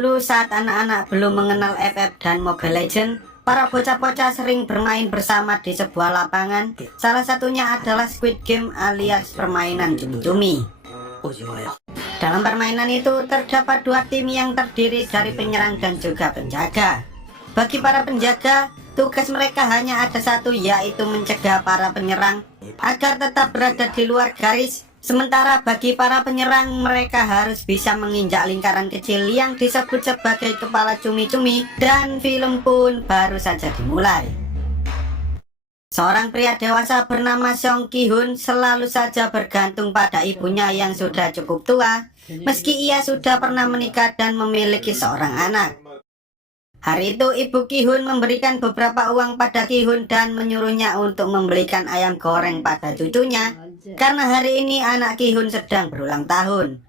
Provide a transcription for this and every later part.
Dahulu saat anak-anak belum mengenal FF dan Mobile Legends, para bocah-bocah sering bermain bersama di sebuah lapangan. Salah satunya adalah Squid Game alias permainan cumi-cumi. Dalam permainan itu terdapat dua tim yang terdiri dari penyerang dan juga penjaga. Bagi para penjaga, tugas mereka hanya ada satu, yaitu mencegah para penyerang agar tetap berada di luar garis. Sementara bagi para penyerang, mereka harus bisa menginjak lingkaran kecil yang disebut sebagai kepala cumi-cumi, dan film pun baru saja dimulai. Seorang pria dewasa bernama Song Ki-hun selalu saja bergantung pada ibunya yang sudah cukup tua, meski ia sudah pernah menikah dan memiliki seorang anak. Hari itu Ibu Ki-hun memberikan beberapa uang pada Ki-hun dan menyuruhnya untuk membelikan ayam goreng pada cucunya, karena hari ini anak Ki-hun sedang berulang tahun.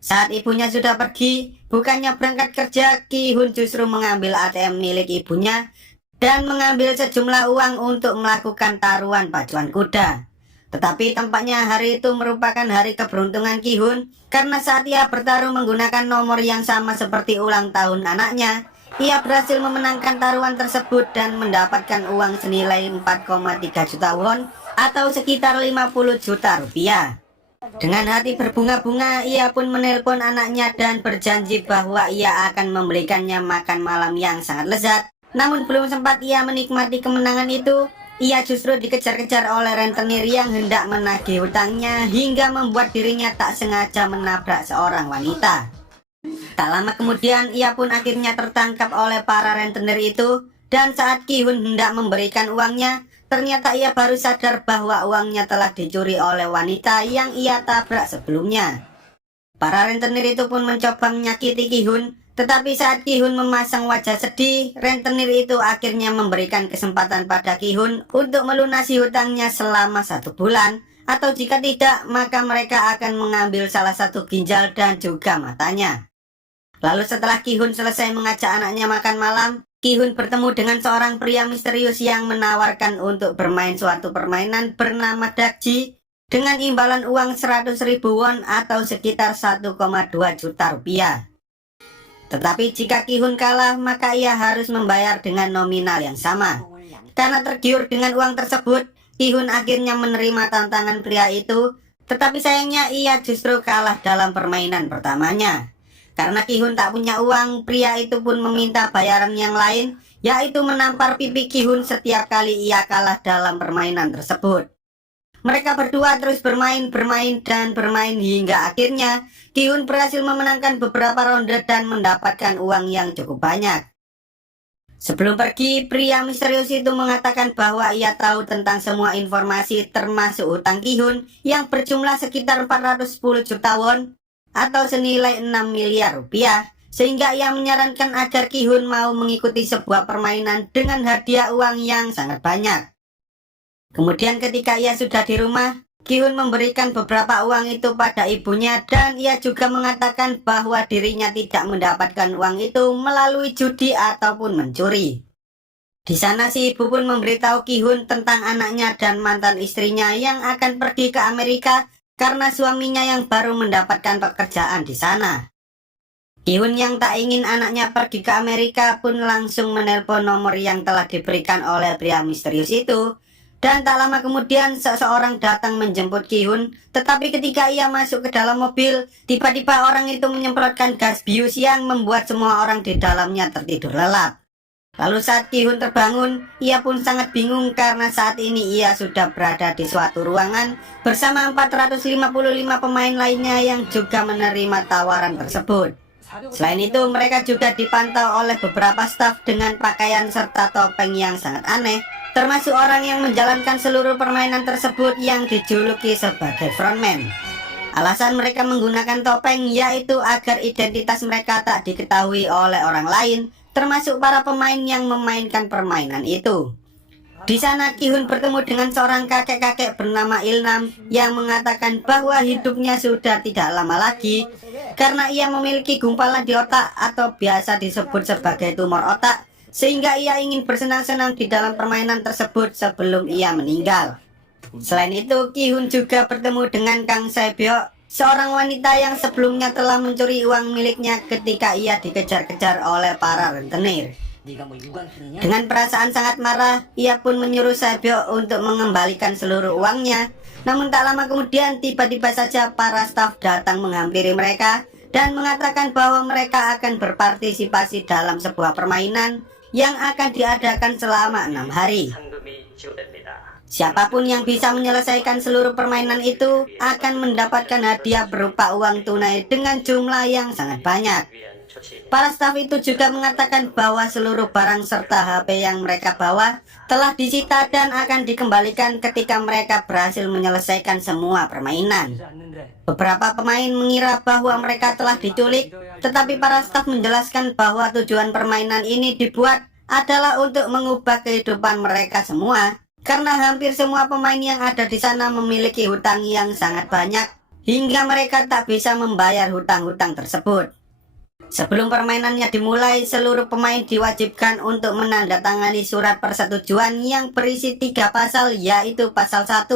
Saat ibunya sudah pergi, bukannya berangkat kerja, Ki-hun justru mengambil ATM milik ibunya dan mengambil sejumlah uang untuk melakukan taruhan pacuan kuda. Tetapi tampaknya hari itu merupakan hari keberuntungan Ki-hun, karena saat ia bertarung menggunakan nomor yang sama seperti ulang tahun anaknya, ia berhasil memenangkan taruhan tersebut dan mendapatkan uang senilai 4,3 juta won atau sekitar 50 juta rupiah. Dengan hati berbunga-bunga, ia pun menelpon anaknya dan berjanji bahwa ia akan memberikannya makan malam yang sangat lezat. Namun belum sempat ia menikmati kemenangan itu, ia justru dikejar-kejar oleh rentenir yang hendak menagih hutangnya hingga membuat dirinya tak sengaja menabrak seorang wanita. Tak lama kemudian ia pun akhirnya tertangkap oleh para rentenir itu, dan saat Ki-hun hendak memberikan uangnya, ternyata ia baru sadar bahwa uangnya telah dicuri oleh wanita yang ia tabrak sebelumnya. Para rentenir itu pun mencoba menyakiti Ki-hun, tetapi saat Ki-hun memasang wajah sedih, rentenir itu akhirnya memberikan kesempatan pada Ki-hun untuk melunasi hutangnya selama 1 bulan, atau jika tidak maka mereka akan mengambil salah satu ginjal dan juga matanya. Lalu setelah Ki-hun selesai mengajak anaknya makan malam, Ki-hun bertemu dengan seorang pria misterius yang menawarkan untuk bermain suatu permainan bernama Dakji dengan imbalan uang 100.000 won atau sekitar 1,2 juta rupiah. Tetapi jika Ki-hun kalah, maka ia harus membayar dengan nominal yang sama. Karena tergiur dengan uang tersebut, Ki-hun akhirnya menerima tantangan pria itu, tetapi sayangnya ia justru kalah dalam permainan pertamanya. Karena Ki-hun tak punya uang, pria itu pun meminta bayaran yang lain, yaitu menampar pipi Ki-hun setiap kali ia kalah dalam permainan tersebut. Mereka berdua terus bermain hingga akhirnya Ki-hun berhasil memenangkan beberapa ronde dan mendapatkan uang yang cukup banyak. Sebelum pergi, pria misterius itu mengatakan bahwa ia tahu tentang semua informasi termasuk hutang Ki-hun yang berjumlah sekitar 410 juta won atau senilai 6 miliar rupiah, sehingga ia menyarankan agar Ki-hun mau mengikuti sebuah permainan dengan hadiah uang yang sangat banyak. Kemudian ketika ia sudah di rumah, Ki-hun memberikan beberapa uang itu pada ibunya, dan ia juga mengatakan bahwa dirinya tidak mendapatkan uang itu melalui judi ataupun mencuri. Di sana si ibu pun memberitahu Ki-hun tentang anaknya dan mantan istrinya yang akan pergi ke Amerika karena suaminya yang baru mendapatkan pekerjaan di sana. Ki-hun yang tak ingin anaknya pergi ke Amerika pun langsung menelpon nomor yang telah diberikan oleh pria misterius itu. Dan tak lama kemudian seseorang datang menjemput Ki-hun, tetapi ketika ia masuk ke dalam mobil, tiba-tiba orang itu menyemprotkan gas bius yang membuat semua orang di dalamnya tertidur lelap. Lalu saat Ki-hun terbangun, ia pun sangat bingung karena saat ini ia sudah berada di suatu ruangan bersama 455 pemain lainnya yang juga menerima tawaran tersebut. Selain itu, mereka juga dipantau oleh beberapa staf dengan pakaian serta topeng yang sangat aneh, termasuk orang yang menjalankan seluruh permainan tersebut yang dijuluki sebagai frontman. Alasan mereka menggunakan topeng yaitu agar identitas mereka tak diketahui oleh orang lain, termasuk para pemain yang memainkan permainan itu. Di sana Ki-hun bertemu dengan seorang kakek-kakek bernama Ilnam yang mengatakan bahwa hidupnya sudah tidak lama lagi karena ia memiliki gumpalan di otak atau biasa disebut sebagai tumor otak, sehingga ia ingin bersenang-senang di dalam permainan tersebut sebelum ia meninggal. Selain itu, Ki-hun juga bertemu dengan Kang Sae-byeok seorang wanita yang sebelumnya telah mencuri uang miliknya ketika ia dikejar-kejar oleh para rentenir. Dengan perasaan sangat marah, ia pun menyuruh Saebyeok untuk mengembalikan seluruh uangnya. Namun tak lama kemudian tiba-tiba saja para staf datang menghampiri mereka dan mengatakan bahwa mereka akan berpartisipasi dalam sebuah permainan yang akan diadakan selama 6 hari. Siapapun yang bisa menyelesaikan seluruh permainan itu akan mendapatkan hadiah berupa uang tunai dengan jumlah yang sangat banyak. Para staf itu juga mengatakan bahwa seluruh barang serta HP yang mereka bawa telah disita dan akan dikembalikan ketika mereka berhasil menyelesaikan semua permainan. Beberapa pemain mengira bahwa mereka telah diculik, tetapi para staf menjelaskan bahwa tujuan permainan ini dibuat adalah untuk mengubah kehidupan mereka semua. Karena hampir semua pemain yang ada di sana memiliki hutang yang sangat banyak, hingga mereka tak bisa membayar hutang-hutang tersebut. Sebelum permainannya dimulai, seluruh pemain diwajibkan untuk menandatangani surat persetujuan yang berisi 3 pasal, yaitu pasal 1,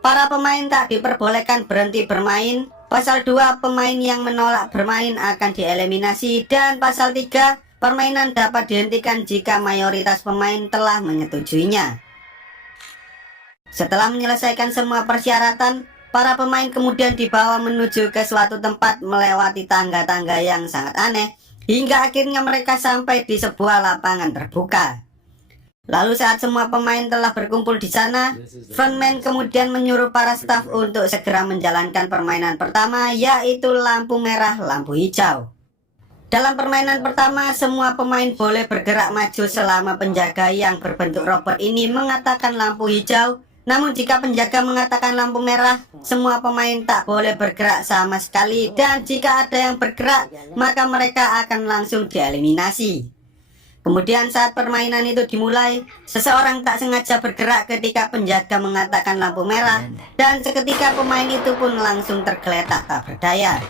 para pemain tak diperbolehkan berhenti bermain, pasal 2, pemain yang menolak bermain akan dieliminasi, dan pasal 3, permainan dapat dihentikan jika mayoritas pemain telah menyetujuinya. Setelah menyelesaikan semua persyaratan, para pemain kemudian dibawa menuju ke suatu tempat melewati tangga-tangga yang sangat aneh, hingga akhirnya mereka sampai di sebuah lapangan terbuka. Lalu saat semua pemain telah berkumpul di sana, frontman kemudian menyuruh para staf untuk segera menjalankan permainan pertama, yaitu lampu merah, lampu hijau. Dalam permainan pertama, semua pemain boleh bergerak maju selama penjaga yang berbentuk robot ini mengatakan lampu hijau. Namun jika penjaga mengatakan lampu merah, semua pemain tak boleh bergerak sama sekali, dan jika ada yang bergerak, maka mereka akan langsung dieliminasi. Kemudian saat permainan itu dimulai, seseorang tak sengaja bergerak ketika penjaga mengatakan lampu merah, dan seketika pemain itu pun langsung tergeletak tak berdaya.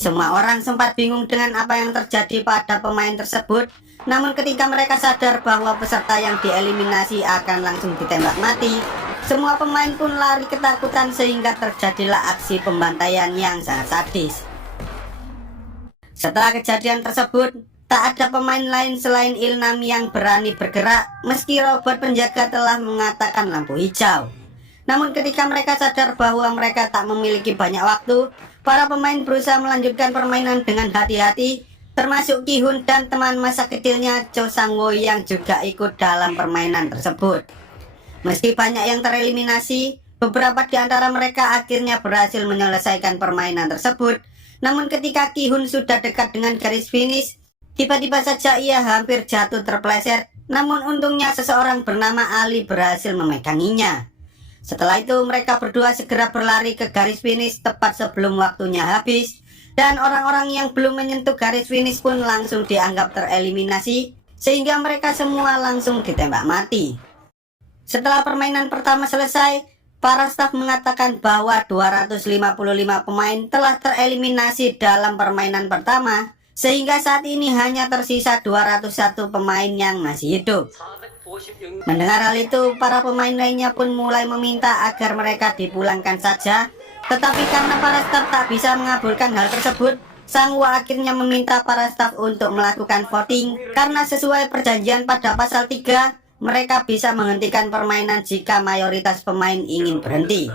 Semua orang sempat bingung dengan apa yang terjadi pada pemain tersebut. Namun ketika mereka sadar bahwa peserta yang dieliminasi akan langsung ditembak mati, semua pemain pun lari ketakutan sehingga terjadilah aksi pembantaian yang sangat sadis. Setelah kejadian tersebut, tak ada pemain lain selain Ilnam yang berani bergerak meski robot penjaga telah mengatakan lampu hijau. Namun ketika mereka sadar bahwa mereka tak memiliki banyak waktu, para pemain berusaha melanjutkan permainan dengan hati-hati, termasuk Ki-hun dan teman masa kecilnya Cho Sang-woo yang juga ikut dalam permainan tersebut. Meski banyak yang tereliminasi, beberapa di antara mereka akhirnya berhasil menyelesaikan permainan tersebut. Namun ketika Ki-hun sudah dekat dengan garis finish, tiba-tiba saja ia hampir jatuh terpeleset. Namun untungnya seseorang bernama Ali berhasil memeganginya. Setelah itu mereka berdua segera berlari ke garis finish tepat sebelum waktunya habis. Dan orang-orang yang belum menyentuh garis finish pun langsung dianggap tereliminasi, sehingga mereka semua langsung ditembak mati. Setelah permainan pertama selesai, para staf mengatakan bahwa 255 pemain telah tereliminasi dalam permainan pertama, sehingga saat ini hanya tersisa 201 pemain yang masih hidup. Mendengar hal itu, para pemain lainnya pun mulai meminta agar mereka dipulangkan saja. Tetapi karena para staf tak bisa mengabulkan hal tersebut, Sang-woo akhirnya meminta para staf untuk melakukan voting. Karena sesuai perjanjian pada pasal 3, mereka bisa menghentikan permainan jika mayoritas pemain ingin berhenti.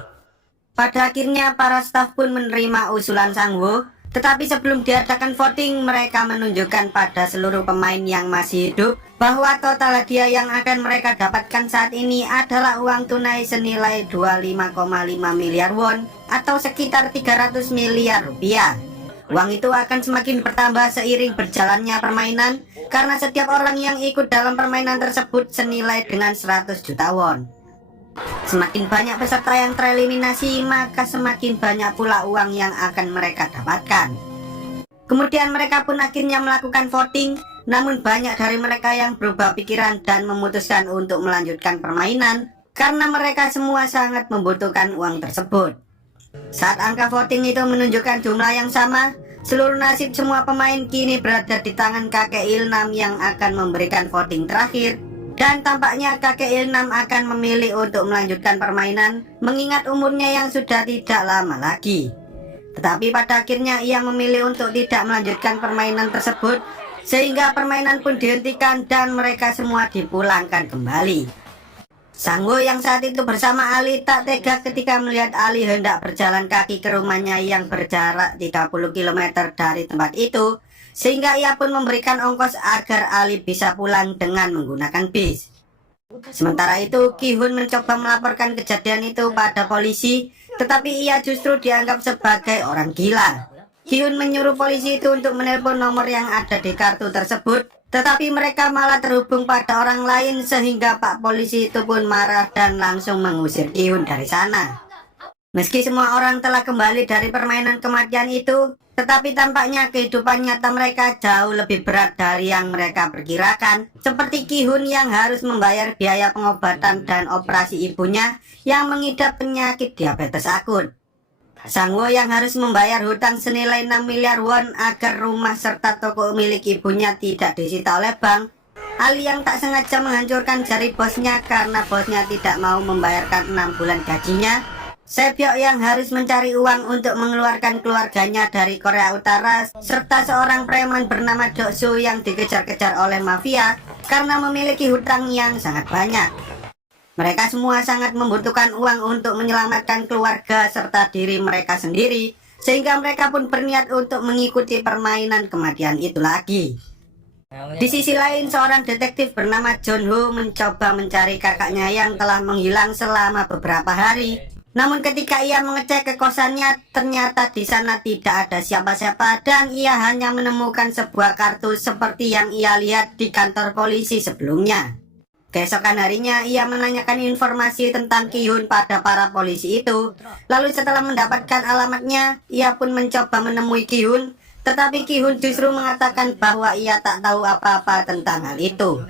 Pada akhirnya para staf pun menerima usulan Sang-woo. Tetapi sebelum diadakan voting, mereka menunjukkan pada seluruh pemain yang masih hidup bahwa total hadiah yang akan mereka dapatkan saat ini adalah uang tunai senilai 25,5 miliar won atau sekitar 300 miliar rupiah. Uang itu akan semakin bertambah seiring berjalannya permainan karena setiap orang yang ikut dalam permainan tersebut senilai dengan 100 juta won. Semakin banyak peserta yang tereliminasi, maka semakin banyak pula uang yang akan mereka dapatkan. Kemudian mereka pun akhirnya melakukan voting, namun banyak dari mereka yang berubah pikiran dan memutuskan untuk melanjutkan permainan karena mereka semua sangat membutuhkan uang tersebut. Saat angka voting itu menunjukkan jumlah yang sama, seluruh nasib semua pemain kini berada di tangan kakek Ilnam yang akan memberikan voting terakhir. Dan tampaknya kakek Ilnam akan memilih untuk melanjutkan permainan mengingat umurnya yang sudah tidak lama lagi. Tetapi pada akhirnya ia memilih untuk tidak melanjutkan permainan tersebut, sehingga permainan pun dihentikan dan mereka semua dipulangkan kembali. Sangwo yang saat itu bersama Ali tak tega ketika melihat Ali hendak berjalan kaki ke rumahnya yang berjarak 30 km dari tempat itu, sehingga ia pun memberikan ongkos agar Ali bisa pulang dengan menggunakan bis. Sementara itu, Ki-hun mencoba melaporkan kejadian itu pada polisi, tetapi ia justru dianggap sebagai orang gila. Ki-hun menyuruh polisi itu untuk menelpon nomor yang ada di kartu tersebut, tetapi mereka malah terhubung pada orang lain sehingga Pak Polisi itu pun marah dan langsung mengusir Ki-hun dari sana. Meski semua orang telah kembali dari permainan kematian itu, tetapi tampaknya kehidupan nyata mereka jauh lebih berat dari yang mereka perkirakan, seperti Ki-hun yang harus membayar biaya pengobatan dan operasi ibunya yang mengidap penyakit diabetes akut. Sangwo yang harus membayar hutang senilai 6 miliar won agar rumah serta toko milik ibunya tidak disita oleh bank. Ali yang tak sengaja menghancurkan jari bosnya karena bosnya tidak mau membayarkan 6 bulan gajinya. Sebyok yang harus mencari uang untuk mengeluarkan keluarganya dari Korea Utara, serta seorang preman bernama Doksu yang dikejar-kejar oleh mafia karena memiliki hutang yang sangat banyak. Mereka semua sangat membutuhkan uang untuk menyelamatkan keluarga serta diri mereka sendiri, sehingga mereka pun berniat untuk mengikuti permainan kematian itu lagi. Di sisi lain, seorang detektif bernama John Ho mencoba mencari kakaknya yang telah menghilang selama beberapa hari. Namun ketika ia mengecek ke kosannya, ternyata di sana tidak ada siapa-siapa dan ia hanya menemukan sebuah kartu seperti yang ia lihat di kantor polisi sebelumnya. Keesokan harinya ia menanyakan informasi tentang Ki-hun pada para polisi itu. Lalu setelah mendapatkan alamatnya, ia pun mencoba menemui Ki-hun, tetapi Ki-hun justru mengatakan bahwa ia tak tahu apa-apa tentang hal itu.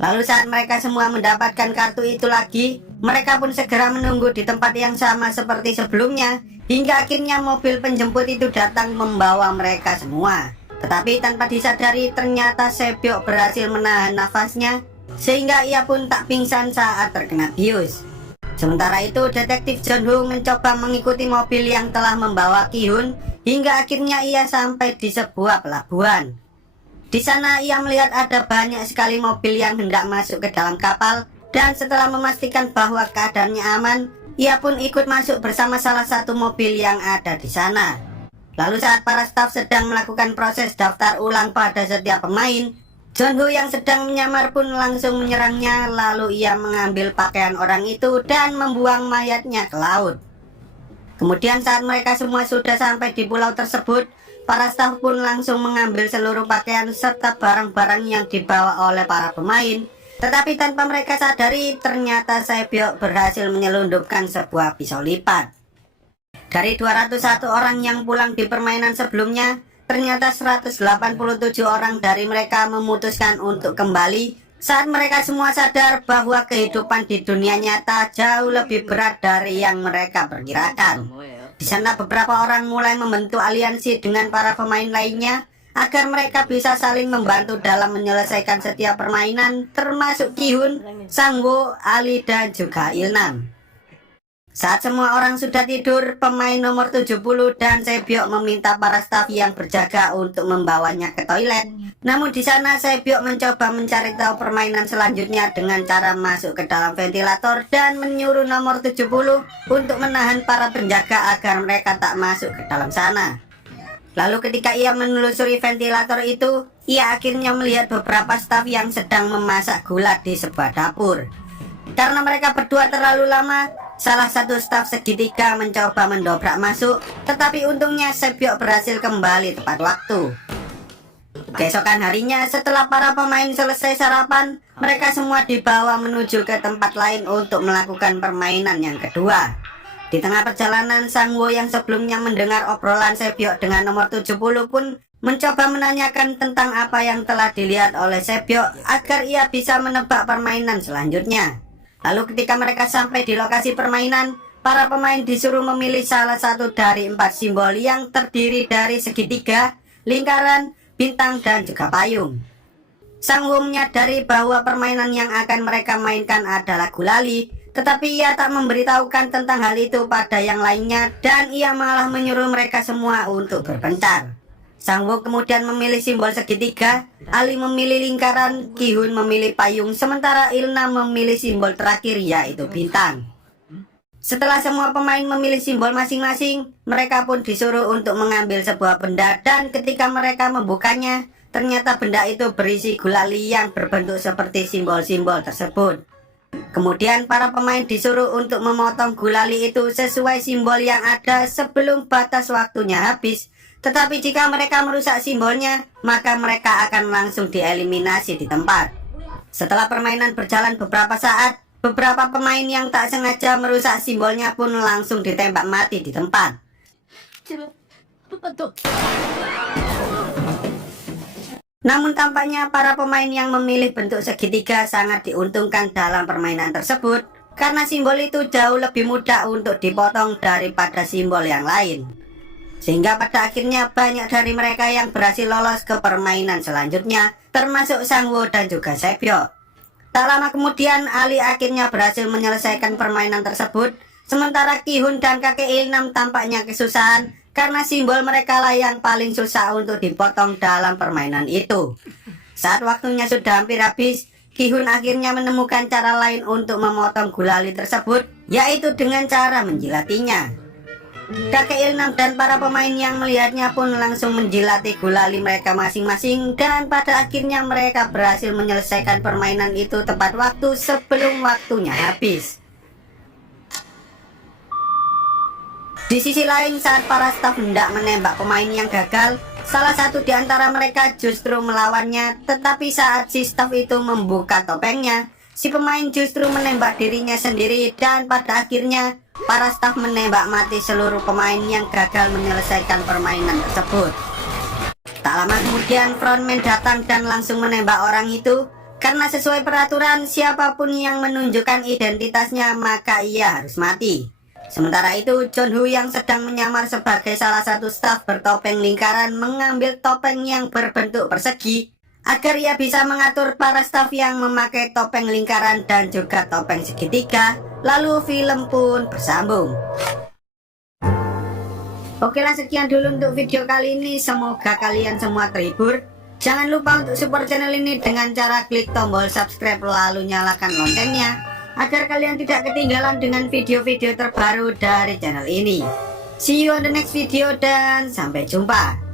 Lalu saat mereka semua mendapatkan kartu itu lagi, mereka pun segera menunggu di tempat yang sama seperti sebelumnya, hingga akhirnya mobil penjemput itu datang membawa mereka semua. Tetapi tanpa disadari, ternyata Sebyok berhasil menahan nafasnya, sehingga ia pun tak pingsan saat terkena bius. Sementara itu, detektif John Ho mencoba mengikuti mobil yang telah membawa Ki-hun hingga akhirnya ia sampai di sebuah pelabuhan. Di sana ia melihat ada banyak sekali mobil yang hendak masuk ke dalam kapal, dan setelah memastikan bahwa keadaannya aman, ia pun ikut masuk bersama salah satu mobil yang ada di sana. Lalu saat para staf sedang melakukan proses daftar ulang pada setiap pemain, John Ho yang sedang menyamar pun langsung menyerangnya, lalu ia mengambil pakaian orang itu dan membuang mayatnya ke laut. Kemudian saat mereka semua sudah sampai di pulau tersebut, para staf pun langsung mengambil seluruh pakaian serta barang-barang yang dibawa oleh para pemain. Tetapi tanpa mereka sadari, ternyata Sebyok berhasil menyelundupkan sebuah pisau lipat. Dari 201 orang yang pulang di permainan sebelumnya, ternyata 187 orang dari mereka memutuskan untuk kembali saat mereka semua sadar bahwa kehidupan di dunia nyata jauh lebih berat dari yang mereka perkirakan. Di sana beberapa orang mulai membentuk aliansi dengan para pemain lainnya agar mereka bisa saling membantu dalam menyelesaikan setiap permainan, termasuk Ki-hun, Sangwo, Ali, dan juga Ilnam. Saat semua orang sudah tidur, pemain nomor 70 dan Sebyok meminta para staf yang berjaga untuk membawanya ke toilet. Namun di sana Sebyok mencoba mencari tahu permainan selanjutnya dengan cara masuk ke dalam ventilator dan menyuruh nomor 70 untuk menahan para penjaga agar mereka tak masuk ke dalam sana. Lalu ketika ia menelusuri ventilator itu, ia akhirnya melihat beberapa staf yang sedang memasak gula di sebuah dapur. Karena mereka berdua terlalu lama, salah satu staf segitiga mencoba mendobrak masuk, tetapi untungnya Sebyok berhasil kembali tepat waktu. Keesokan harinya, setelah para pemain selesai sarapan, mereka semua dibawa menuju ke tempat lain untuk melakukan permainan yang kedua. Di tengah perjalanan, Sangwo yang sebelumnya mendengar obrolan Sebyok dengan nomor 70 pun mencoba menanyakan tentang apa yang telah dilihat oleh Sebyok agar ia bisa menebak permainan selanjutnya. Lalu ketika mereka sampai di lokasi permainan, para pemain disuruh memilih salah satu dari 4 simbol yang terdiri dari segitiga, lingkaran, bintang, dan juga payung. Sangwo menyadari bahwa permainan yang akan mereka mainkan adalah gulali, Tetapi ia tak memberitahukan tentang hal itu pada yang lainnya dan ia malah menyuruh mereka semua untuk berpencar. Sangwo kemudian memilih simbol segitiga, Ali memilih lingkaran, Ki-hun memilih payung, sementara Ilna memilih simbol terakhir yaitu bintang. Setelah semua pemain memilih simbol masing-masing, mereka pun disuruh untuk mengambil sebuah benda dan ketika mereka membukanya, ternyata benda itu berisi gulali yang berbentuk seperti simbol-simbol tersebut. Kemudian para pemain disuruh untuk memotong gulali itu sesuai simbol yang ada sebelum batas waktunya habis. Tetapi jika mereka merusak simbolnya, maka mereka akan langsung dieliminasi di tempat. Setelah permainan berjalan beberapa saat, beberapa pemain yang tak sengaja merusak simbolnya pun langsung ditembak mati di tempat. Namun tampaknya para pemain yang memilih bentuk segitiga sangat diuntungkan dalam permainan tersebut karena simbol itu jauh lebih mudah untuk dipotong daripada simbol yang lain. Sehingga pada akhirnya banyak dari mereka yang berhasil lolos ke permainan selanjutnya, termasuk Sangwo dan juga Sepyeok. Tak lama kemudian Ali akhirnya berhasil menyelesaikan permainan tersebut, sementara Ki-hun dan kakek Ilnam tampaknya kesusahan karena simbol mereka lah yang paling susah untuk dipotong dalam permainan itu. Saat waktunya sudah hampir habis, Ki-hun akhirnya menemukan cara lain untuk memotong gulali tersebut, yaitu dengan cara menjilatinya. Kakek Ilnam dan para pemain yang melihatnya pun langsung menjilati gulali mereka masing-masing dan pada akhirnya mereka berhasil menyelesaikan permainan itu tepat waktu sebelum waktunya habis. Di sisi lain, saat para staf hendak menembak pemain yang gagal, salah satu di antara mereka justru melawannya, tetapi saat si staf itu membuka topengnya, si pemain justru menembak dirinya sendiri dan pada akhirnya para staf menembak mati seluruh pemain yang gagal menyelesaikan permainan tersebut. Tak lama kemudian frontman datang dan langsung menembak orang itu, karena sesuai peraturan siapapun yang menunjukkan identitasnya maka ia harus mati. Sementara itu, John-Woo yang sedang menyamar sebagai salah satu staf bertopeng lingkaran mengambil topeng yang berbentuk persegi agar ia bisa mengatur para staf yang memakai topeng lingkaran dan juga topeng segitiga. Lalu film pun bersambung. Oke lah, sekian dulu untuk video kali ini. Semoga kalian semua terhibur. Jangan lupa untuk support channel ini dengan cara klik tombol subscribe lalu nyalakan loncengnya agar kalian tidak ketinggalan dengan video-video terbaru dari channel ini. See you on the next video dan sampai jumpa.